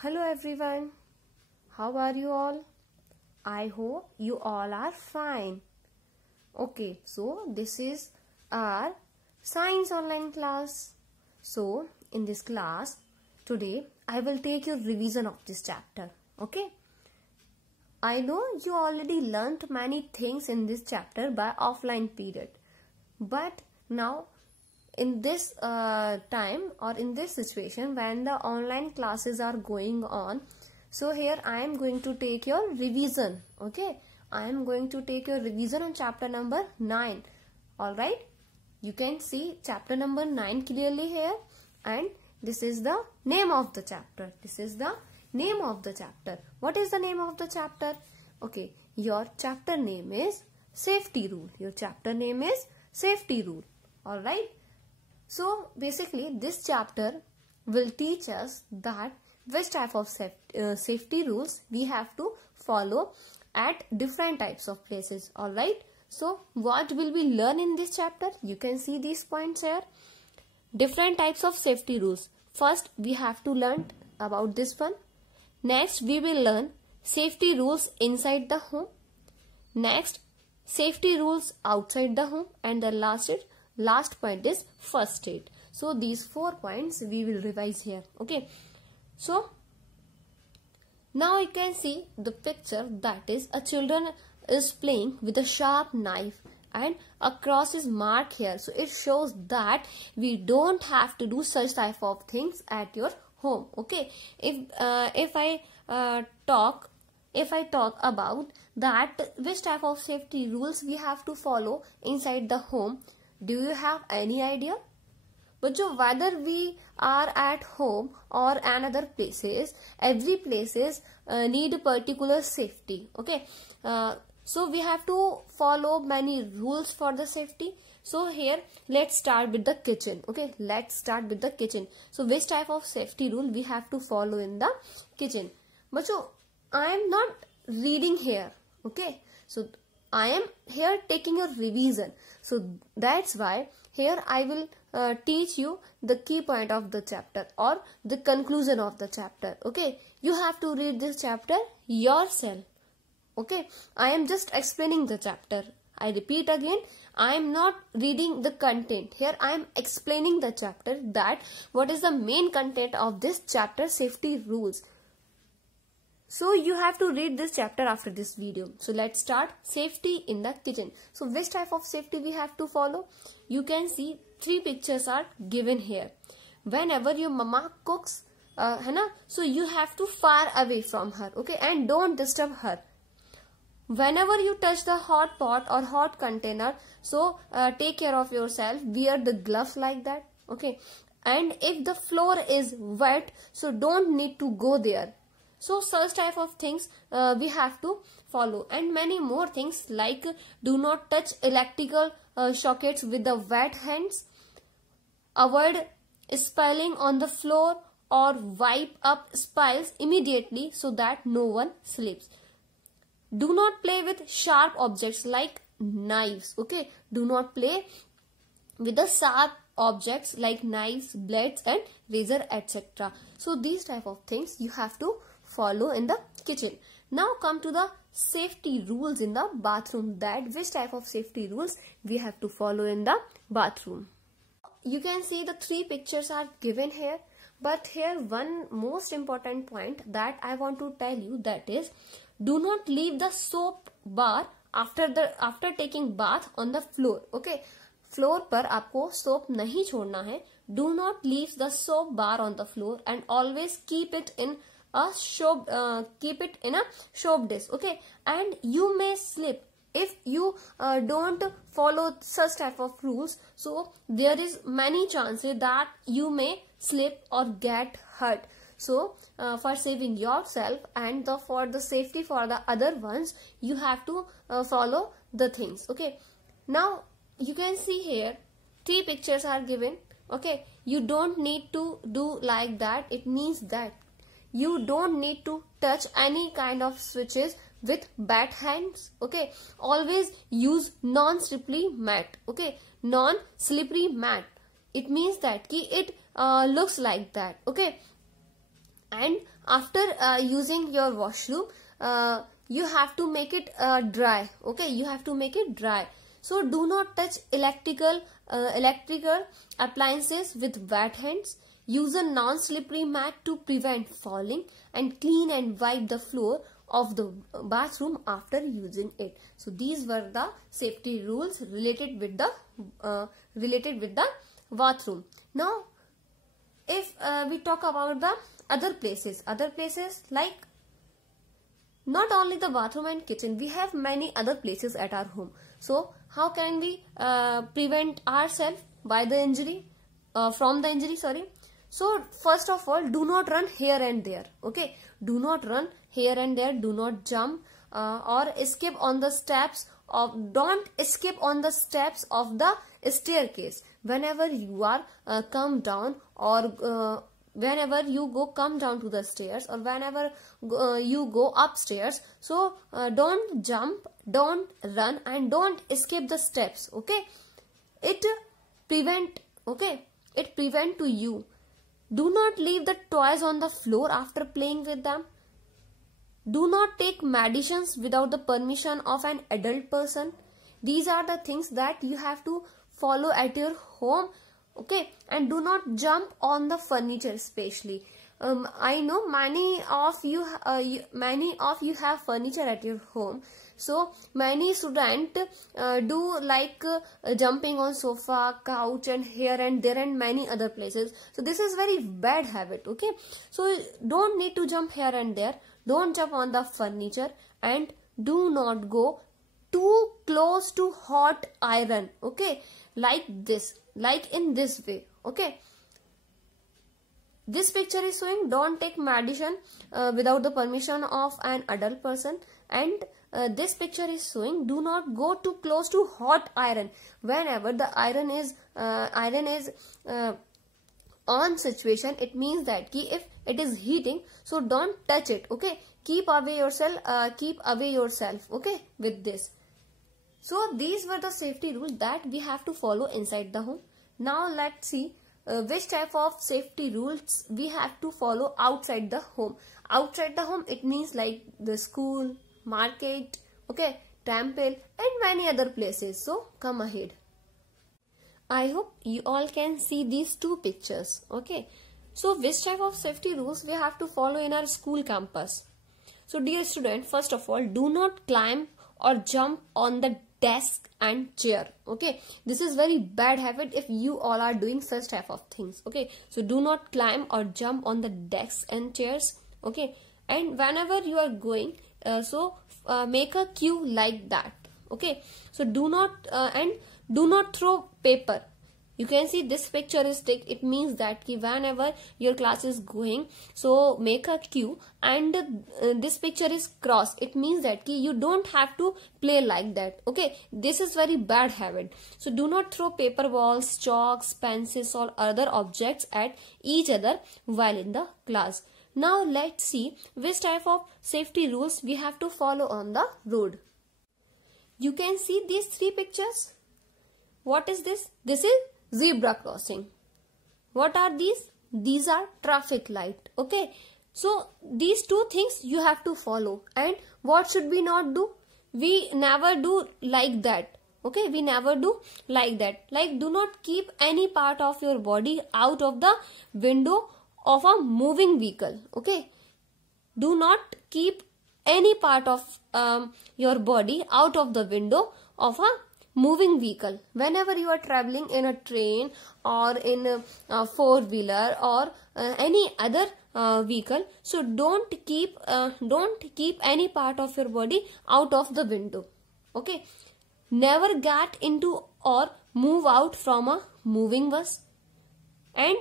Hello everyone, how are you all? I hope you all are fine. Okay, so this is our science online class. So in this class, today I will take your revision of this chapter. Okay, I know you already learnt many things in this chapter by offline period. But now in this time or in this situation when the online classes are going on, so here I am going to take your revision. Okay, I am going to take your revision on chapter number 9. Alright, you can see chapter number 9 clearly here, and this is the name of the chapter. This is the name of the chapter. What is the name of the chapter? Okay, your chapter name is safety rule. Your chapter name is safety rule. Alright, so basically this chapter will teach us that which type of safety rules we have to follow at different types of places. Alright, so what will we learn in this chapter? You can see these points here. Different types of safety rules. First we have to learn about this one. Next we will learn safety rules inside the home. Next, safety rules outside the home, and the last point is first aid. So these 4 points we will revise here. Okay, so now you can see the picture, that is a children is playing with a sharp knife and a cross is marked here. So it shows that we don't have to do such type of things at your home. Okay, if I talk about that which type of safety rules we have to follow inside the home, do you have any idea? But whether we are at home or another places, every places need a particular safety. Okay, so we have to follow many rules for the safety. So here let's start with the kitchen. Okay, let's start with the kitchen. So which type of safety rule we have to follow in the kitchen? But I am not reading here. Okay, so I am here taking a revision. So that's why here I will teach you the key point of the chapter or the conclusion of the chapter. Okay, you have to read this chapter yourself. Okay, I am just explaining the chapter. I repeat again, I am not reading the content. Here I am explaining the chapter, that what is the main content of this chapter, safety rules. So you have to read this chapter after this video. So let's start safety in the kitchen. So which type of safety we have to follow? You can see 3 pictures are given here. Whenever your mama cooks, so you have to far away from her. Okay, and don't disturb her. Whenever you touch the hot pot or hot container, so take care of yourself. Wear the gloves like that. Okay, and if the floor is wet, so don't need to go there. So such type of things we have to follow, and many more things like do not touch electrical sockets with the wet hands, avoid spilling on the floor, or wipe up spills immediately so that no one slips. Do not play with sharp objects like knives. Okay, do not play with the sharp objects like knives, blades and razor, etc. So these type of things you have to follow in the kitchen. Now come to the safety rules in the bathroom, that which type of safety rules we have to follow in the bathroom. You can see the 3 pictures are given here, but here one most important point that I want to tell you, that is do not leave the soap bar after taking bath on the floor. Okay, floor पर आपको soap नहीं छोड़ना है. Do not leave the soap bar on the floor and always keep it in a soap dish. Okay, and you may slip if you don't follow such type of rules. So there is many chances that you may slip or get hurt. So for saving yourself and for the safety for the other ones, you have to follow the things. Okay, now you can see here 3 pictures are given. Okay, you don't need to do like that. It means that you don't need to touch any kind of switches with bad hands. Okay, always use non-slippery mat. Okay, non-slippery mat, it means that it looks like that. Okay, and after using your washroom, you have to make it dry. Okay, you have to make it dry. So do not touch electrical appliances with wet hands. Use a non-slippery mat to prevent falling, and clean and wipe the floor of the bathroom after using it. So these were the safety rules related with the bathroom. Now if we talk about the other places like not only the bathroom and kitchen, we have many other places at our home. So how can we prevent ourselves by the injury, from the injury, sorry. So first of all, do not run here and there. Okay, do not run here and there. Do not jump or escape on the steps of. Don't escape on the steps of the staircase. Whenever you are come down, or whenever you come down to the stairs, or whenever you go upstairs, so don't jump, don't run, and don't escape the steps. Okay, it prevent to you. Do not leave the toys on the floor after playing with them. Do not take medicines without the permission of an adult person. These are the things that you have to follow at your home. Okay, and do not jump on the furniture, especially. I know many of you have furniture at your home. So many students do like jumping on sofa, couch, and here and there, and many other places. So this is very bad habit. Okay, so don't need to jump here and there. Don't jump on the furniture, and do not go too close to hot iron. Okay, like this, like in this way. Okay, this picture is showing don't take medicine without the permission of an adult person, and this picture is showing do not go too close to hot iron. Whenever the iron is on situation, it means that if it is heating, so don't touch it. Okay, keep away yourself. Okay, with this. So these were the safety rules that we have to follow inside the home. Now let's see which type of safety rules we have to follow outside the home. Outside the home, it means like the school, market, okay, temple, and many other places. So come ahead. I hope you all can see these two pictures. Okay, so which type of safety rules we have to follow in our school campus? So dear student, first of all, do not climb or jump on the desk and chair. Okay, this is very bad habit if you all are doing such type of things. Okay, so do not climb or jump on the desks and chairs. Okay, and whenever you are going, make a queue like that. Okay, so do not throw paper. You can see this picture is tick. It means that whenever your class is going, so make a queue, and this picture is cross. It means that you don't have to play like that. Okay, this is very bad habit. So do not throw paper balls, chalks, pencils, or other objects at each other while in the class. Now let's see which type of safety rules we have to follow on the road. You can see these three pictures. What is this? This is zebra crossing. What are these? These are traffic light. Okay, so these two things you have to follow. And what should we not do? We never do like that. Okay, we never do like that. Like, do not keep any part of your body out of the window of a moving vehicle. Okay, do not keep any part of your body out of the window of a moving vehicle. Whenever you are traveling in a train or in a four-wheeler or any other vehicle, so don't keep any part of your body out of the window. Okay, never get into or move out from a moving bus. And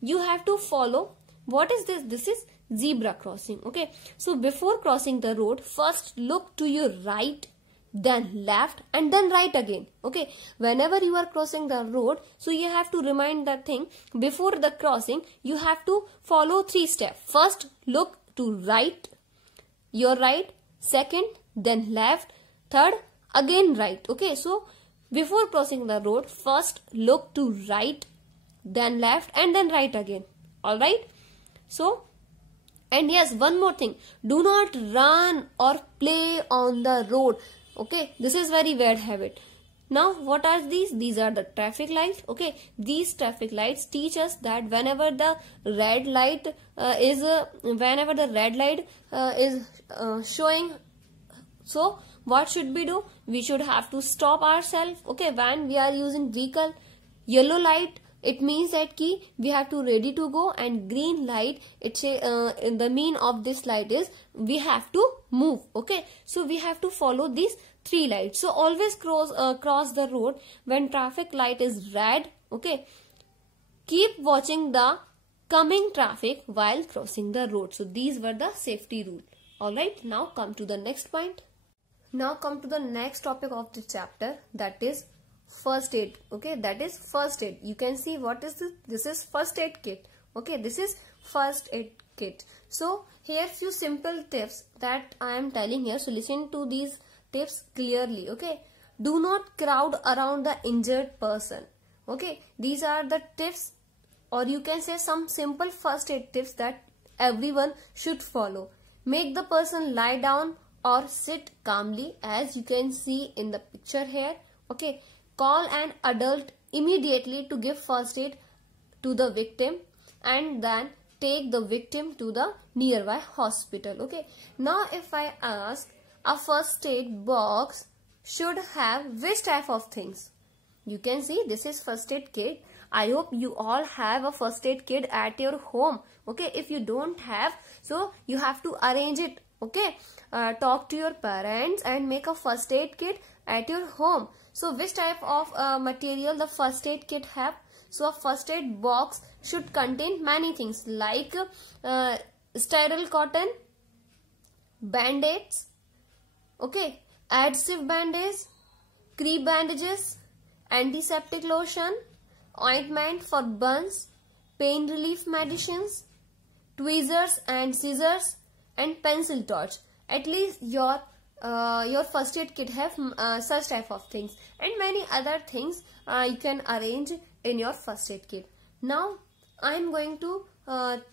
you have to follow, what is this? This is zebra crossing. Okay, so before crossing the road, first look to your right, then left, and then right again. Okay, whenever you are crossing the road, so you have to remind that thing. Before the crossing, you have to follow 3 steps. First, look to right, your right, second, then left, third, again right. Okay, so before crossing the road, first look to right, then left, and then right again. All right, so And yes, one more thing, do not run or play on the road. Okay, this is very bad habit. Now what are these? These are the traffic lights. Okay, these traffic lights teach us that whenever the red light is showing, so what should we do? We should have to stop ourselves. Okay, when we are using vehicle. Yellow light, it means that we have to ready to go, and green light, the mean of this light is we have to move. Okay, so we have to follow these three lights. So always cross the road when traffic light is red. Okay, keep watching the coming traffic while crossing the road. So these were the safety rule. Alright, now come to the next point. Now come to the next topic of the chapter, that is first aid. Okay, that is first aid. You can see what is this? This is first aid kit. Okay, this is first aid kit. So here few simple tips that I am telling here. So listen to these tips clearly. Okay, do not crowd around the injured person. Okay, these are the tips, or you can say some simple first aid tips that everyone should follow. Make the person lie down or sit calmly, as you can see in the picture here. Okay, call an adult immediately to give first aid to the victim, and then take the victim to the nearby hospital. Okay, now if I ask, a first aid box should have which type of things? You can see this is first aid kit. I hope you all have a first aid kit at your home. Okay, if you don't have, so you have to arrange it. Okay, talk to your parents and make a first aid kit at your home. So which type of material the first aid kit have? So a first aid box should contain many things like sterile cotton, band-aids, okay, adhesive bandage, crepe bandages, antiseptic lotion, ointment for burns, pain relief medicines, tweezers and scissors, and pencil torch. At least your first aid kit have such type of things, and many other things you can arrange in your first aid kit. Now I am going to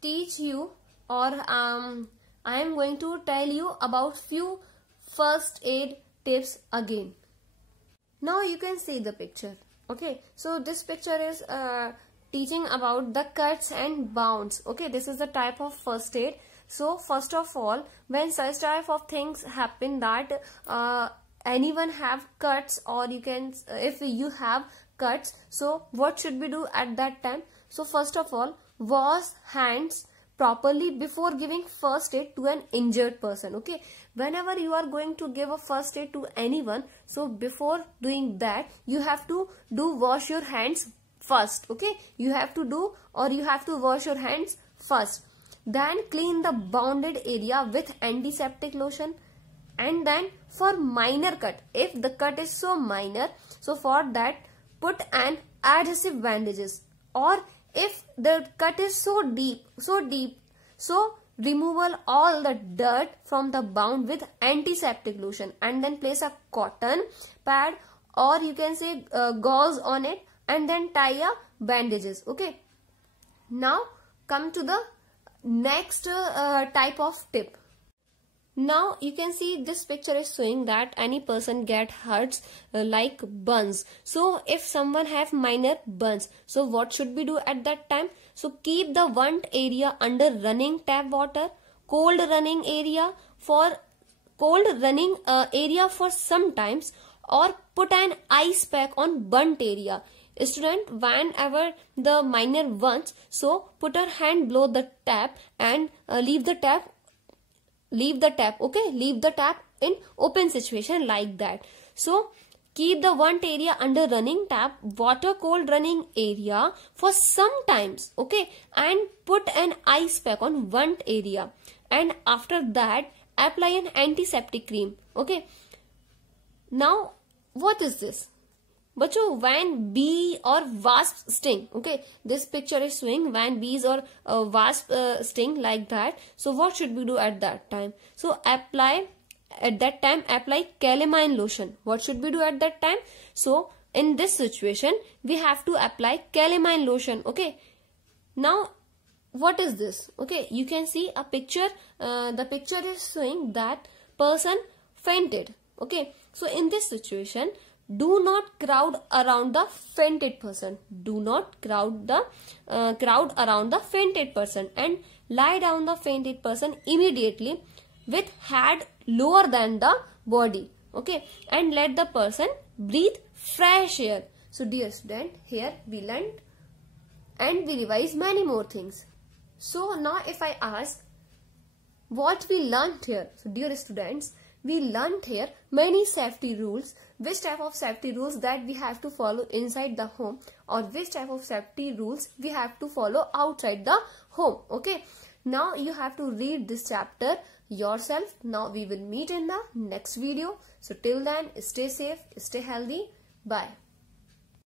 teach you, or I am going to tell you about few first aid tips again. Now you can see the picture. Okay, so this picture is teaching about the cuts and bounds. Okay, this is the type of first aid. So first of all, when such type of things happen that anyone have cuts, or you can, if you have cuts, so what should we do at that time? So first of all, wash hands properly before giving first aid to an injured person. Okay, whenever you are going to give a first aid to anyone, so before doing that, you have to wash your hands first. Okay, you have to wash your hands first. Then clean the bounded area with antiseptic lotion. And then for minor cut, if the cut is so minor, so for that put an adhesive bandages. Or if the cut is so deep, so removal all the dirt from the bound with antiseptic lotion, and then place a cotton pad, or you can say gauze on it, and then tie a bandages. Okay, now come to the next type of tip. Now you can see this picture is showing that any person get hurts like burns. So if someone have minor burns, so what should we do at that time? So keep the wound area under running tap water, cold running area for sometimes, or put an ice pack on burnt area. Student, whenever the minor burns, so put your hand below the tap and leave the tap. Okay, leave the tap in open situation like that. So keep the wound area under running tap, water cold running area for some times. Okay, and put an ice pack on wound area, and after that apply an antiseptic cream. Okay, now what is this? Bacho, when bee or wasp sting. Okay, this picture is showing when bees or wasp sting like that. So what should we do at that time? So apply calamine lotion. What should we do at that time? So in this situation, we have to apply calamine lotion. Okay, now what is this? Okay, you can see a picture. The picture is showing that person fainted. Okay, so in this situation, do not crowd around the fainted person. Do not crowd around the fainted person, and lie down the fainted person immediately with head lower than the body. Okay, and let the person breathe fresh air. So dear student, here we learned and we revise many more things. So now if I ask what we learned here, so dear students, we learned here many safety rules. Which type of safety rules that we have to follow inside the home, or which type of safety rules we have to follow outside the home. Okay, now you have to read this chapter yourself. Now we will meet in the next video. So till then, stay safe, stay healthy. Bye.